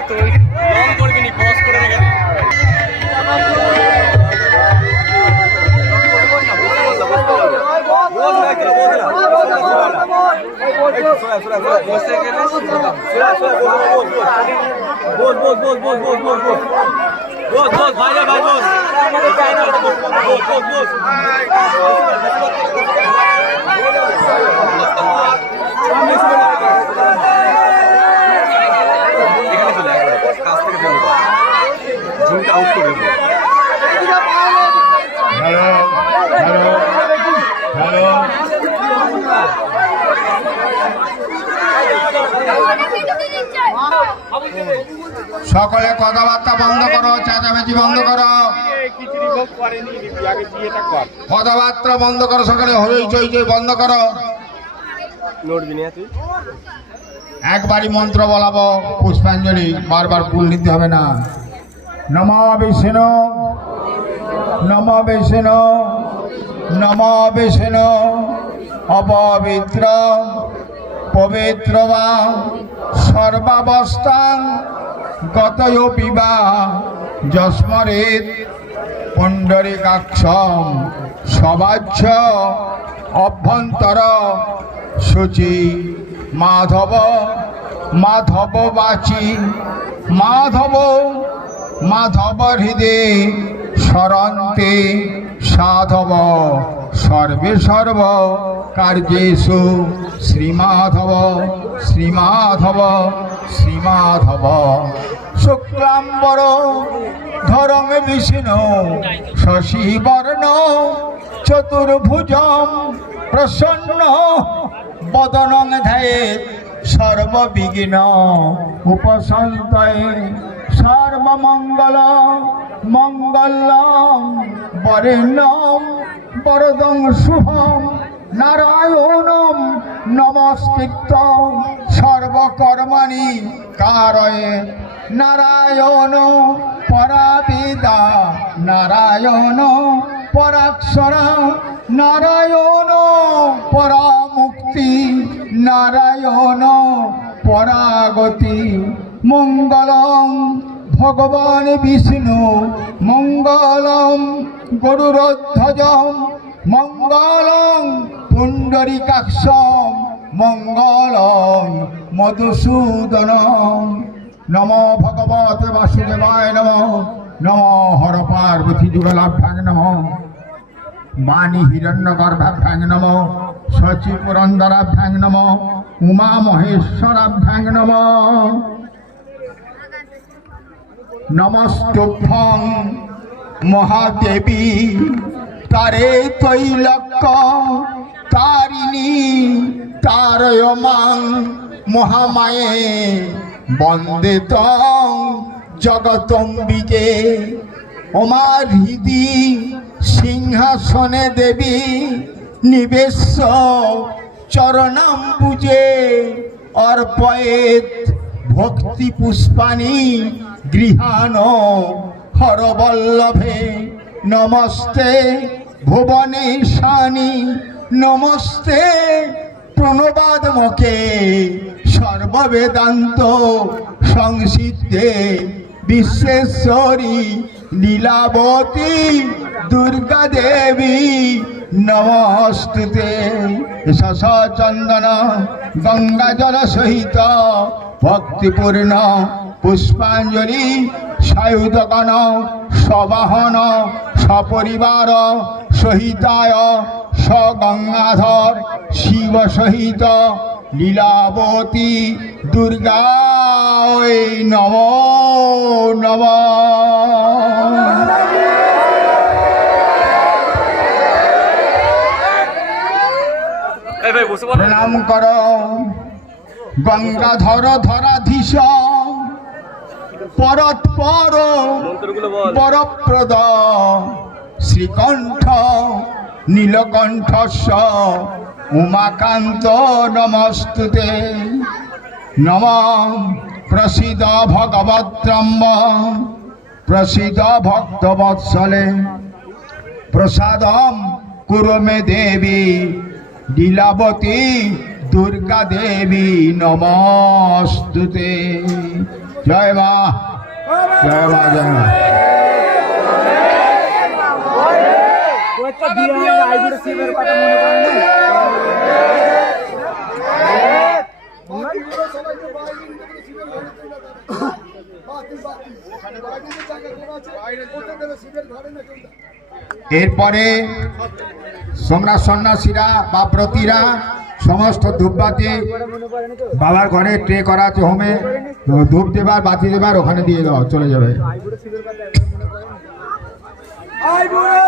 তো রং করবি নি পজ করে রেখে দিই বসে গেলে বস বস বস বস বস বস বস বস বস ভাই ভাই বস বস বস ঝুমটা আউট করে সকলে কথাবার্তা বন্ধ করো, চেঁচামেচি বন্ধ করো। কথাবার্তা বন্ধ করো, সকলে হই চই চই বন্ধ করো। একবারই মন্ত্র বলাবো, পুষ্পাঞ্জলি, বারবার ফুল নিতে হবে না। নম বিষ্ণু নম বিষ্ণু নম বিষ্ণু অপবিত্র। পবিত্র বা সর্বাবস্থান গতয় পিবা। যস্মরেত পুণ্ডরিকাক্ষম। সবাচ্য। অভ্যন্তর। শুচি। মাধব। মাধব বাচি। মাধব মাধব হৃদে সরন্তে সাধব সর্বে সর্ব কার্যেষু শ্রীমাধব শ্রীমাধব শ্রীমাধব। শুক্লাম্বর, ধরং বিষ্ণু শশী বর্ণ চতুর্ভুজম, প্রসন্ন, বদনং ধ্যায়ে সর্ববিঘ্ন, উপসন্তয়ে সর্বমঙ্গল মঙ্গলম বরেণ্যম, বরদং শুভম, নারায়ণম নমস্কৃত সর্বকর্মাণি কারয়ে নারায়ণ, পরাবিদা নারায়ণ, পরাক্ষরা নারায়ণ, পরামুক্তি নারায়ণ, পরাগতি মঙ্গলম ভগবান বিষ্ণু, মঙ্গলম গরুরধ্বজম, মঙ্গলম পুণ্ডরিকাক্ষম, মঙ্গলম মধুসূদনম। নম ভগবতে বাসুদেবায় নম নম হর পার্বতী যুগলাভ্যাং নম, বাণী হিরণ্যগর্ভাভ্যাং নম শচী পুরন্দরাভ্যাং নম, উমা মহেশ্বরাভ্যাং নম। নমস্তুভ্যং মহাদেবী। তারে তৈলক্য তারিণী, তারয়মাং মহামায়ে। বন্দে তং জগতম্বিকে ওমার হৃদি সিংহাসনে দেবী নিবেশ চরণাম চরণাম্বুজে অর্পয়েত ভক্তি পুষ্পাণি গৃহাণ হরবল্লভে নমস্তে ভুবনেশানি, নমস্তে প্রণবাদমকে সর্ববেদান্ত সংসিদ্ধে বিশ্বেশ্বরী লীলাবতী দুর্গা দেবী নমস্তুতে। চন্দন গঙ্গা জল সহিত ভক্তিপূর্ণ পুষ্পাঞ্জলি সায়ুধগণ সবাহন সপরিবার সহিতায় সগঙ্গাধর শিব সহিত লীলাবতী দুর্গা নম নম। প্রণাম কর। গঙ্গাধর ধরাধীশ মন্ত্রগুলো বল। বরপ্রদ শ্রীকণ্ঠ নীলকণ্ঠস্য উমাকান্ত নমস্তুতে। নম প্রসিদ ভগবত্রম্ব প্রসিদ ভক্তবৎসলে। প্রসাদম কুরু মে দেবী লীলাবতী দুর্গা দেবী নমস্তুতে। জয় মা। জয় মা জয় মা। এরপরে সোমনাথ সন্ন্যাসীরা বা ব্রতীরা সমস্ত ধূপবাতি বাবার ঘরে ট্রে করা আছে হোমে। ধূপ দেবার, বাতি দেবার, ওখানে দিয়ে দেওয়া চলে যাবে। আই বুড়ো